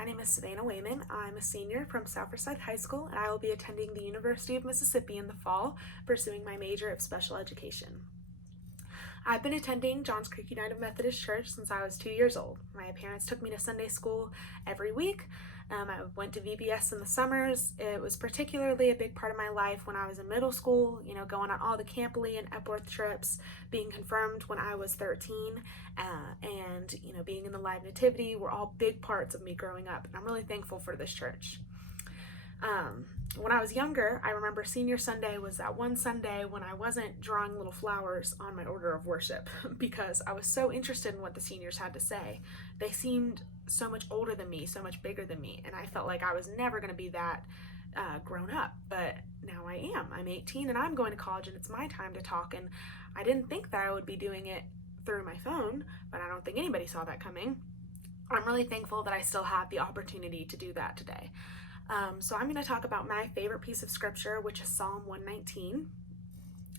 my name is Savannah Wehman. I'm a senior from Southside High School, and I will be attending the University of Mississippi in the fall, pursuing my major of special education. I've been attending Johns Creek United Methodist Church since I was 2 years old. My parents took me to Sunday school every week. I went to VBS in the summers. It was particularly a big part of my life when I was in middle school, going on all the Camp Lee and Epworth trips, being confirmed when I was 13, and being in the Live Nativity were all big parts of me growing up, and I'm really thankful for this church. When I was younger, I remember Senior Sunday was that one Sunday when I wasn't drawing little flowers on my order of worship because I was so interested in what the seniors had to say. They seemed so much older than me, so much bigger than me, and I felt like I was never going to be that grown up, but now I am. I'm 18 and I'm going to college, and it's my time to talk, and I didn't think that I would be doing it through my phone, but I don't think anybody saw that coming. I'm really thankful that I still have the opportunity to do that today. So I'm going to talk about my favorite piece of scripture, which is Psalm 119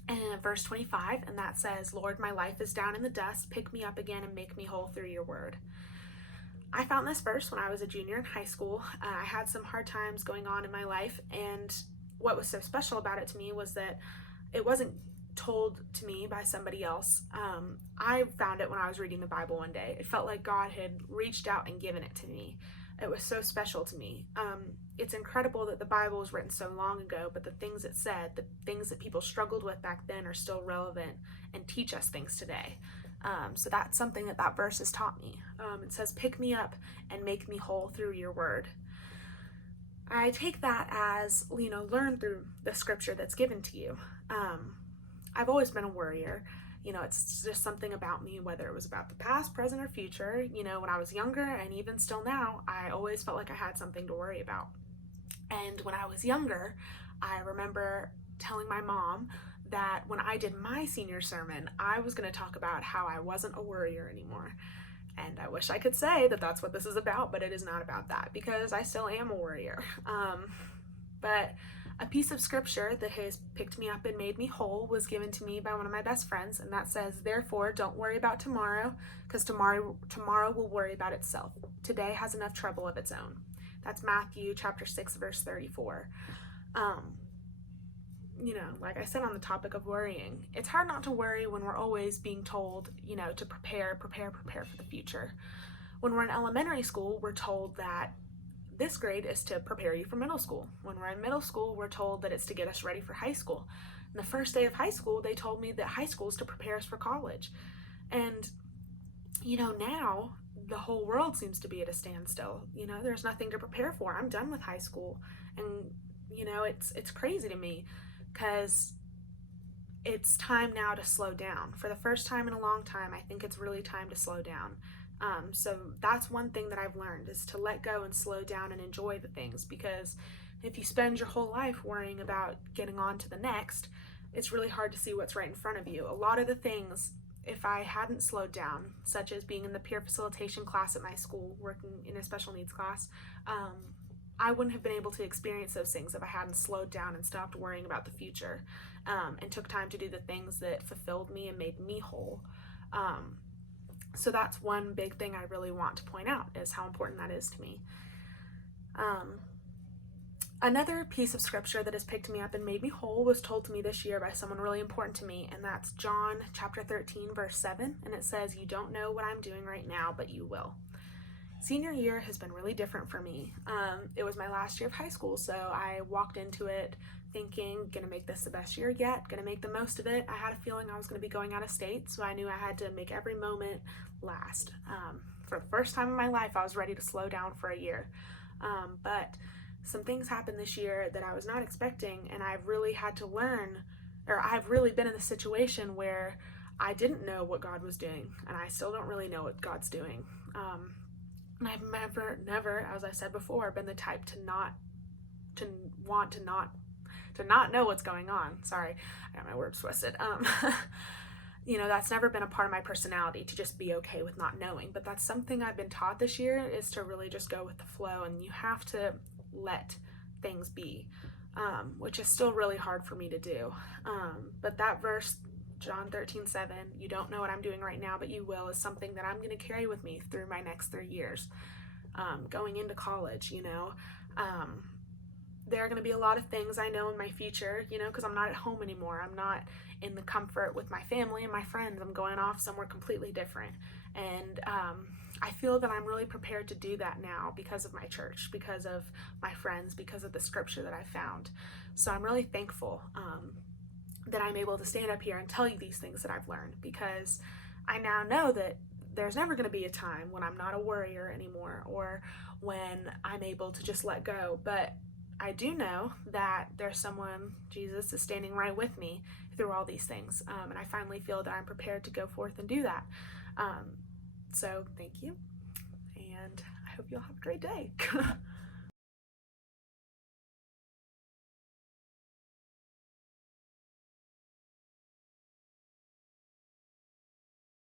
and verse 25, and that says, "Lord, my life is down in the dust. Pick me up again and make me whole through your word." I found this verse when I was a junior in high school. I had some hard times going on in my life, and what was so special about it to me was that it wasn't told to me by somebody else. I found it when I was reading the Bible one day. It felt like God had reached out and given it to me. It was so special to me. It's incredible that the Bible was written so long ago, but the things it said, the things that people struggled with back then are still relevant and teach us things today. So that's something that verse has taught me. It says, "Pick me up and make me whole through your word." I take that as, learn through the scripture that's given to you. I've always been a worrier. It's just something about me, whether it was about the past, present, or future. When I was younger, and even still now, I always felt like I had something to worry about. And when I was younger, I remember telling my mom that when I did my senior sermon, I was going to talk about how I wasn't a worrier anymore. And I wish I could say that that's what this is about, but it is not about that, because I still am a worrier. But a piece of scripture that has picked me up and made me whole was given to me by one of my best friends, and that says, "Therefore, don't worry about tomorrow, because tomorrow will worry about itself. Today has enough trouble of its own." That's Matthew chapter 6, verse 34. Like I said on the topic of worrying, it's hard not to worry when we're always being told, to prepare for the future. When we're in elementary school, we're told that this grade is to prepare you for middle school. When we're in middle school, we're told that it's to get us ready for high school. And the first day of high school, they told me that high school is to prepare us for college. And, now the whole world seems to be at a standstill. There's nothing to prepare for. I'm done with high school. And, it's crazy to me, because it's time now to slow down. For the first time in a long time, I think it's really time to slow down. So that's one thing that I've learned, is to let go and slow down and enjoy the things, because if you spend your whole life worrying about getting on to the next, it's really hard to see what's right in front of you. A lot of the things, if I hadn't slowed down, such as being in the peer facilitation class at my school, working in a special needs class, I wouldn't have been able to experience those things if I hadn't slowed down and stopped worrying about the future, and took time to do the things that fulfilled me and made me whole. So that's one big thing I really want to point out, is how important that is to me. Another piece of scripture that has picked me up and made me whole was told to me this year by someone really important to me, and that's John chapter 13, verse 7, and it says, "You don't know what I'm doing right now, but you will." Senior year has been really different for me. It was my last year of high school, so I walked into it thinking, gonna make this the best year yet, gonna make the most of it. I had a feeling I was gonna be going out of state, so I knew I had to make every moment last. For the first time in my life, I was ready to slow down for a year. But some things happened this year that I was not expecting, and I've really had to learn, or I've really been in the situation where I didn't know what God was doing, and I still don't really know what God's doing. And I've never, as I said before, been the type to not know what's going on. Sorry, I got my words twisted. That's never been a part of my personality, to just be okay with not knowing. But that's something I've been taught this year, is to really just go with the flow, and you have to let things be, which is still really hard for me to do. But that verse, John 13:7, "You don't know what I'm doing right now, but you will," is something that I'm going to carry with me through my next 3 years. going into college, there are going to be a lot of things I know in my future, because I'm not at home anymore. I'm not in the comfort with my family and my friends. I'm going off somewhere completely different. And I feel that I'm really prepared to do that now because of my church, because of my friends, because of the scripture that I found. So I'm really thankful that I'm able to stand up here and tell you these things that I've learned, because I now know that there's never going to be a time when I'm not a worrier anymore, or when I'm able to just let go. But I do know that there's someone, Jesus, is standing right with me through all these things. And I finally feel that I'm prepared to go forth and do that. So thank you. And I hope you'll have a great day.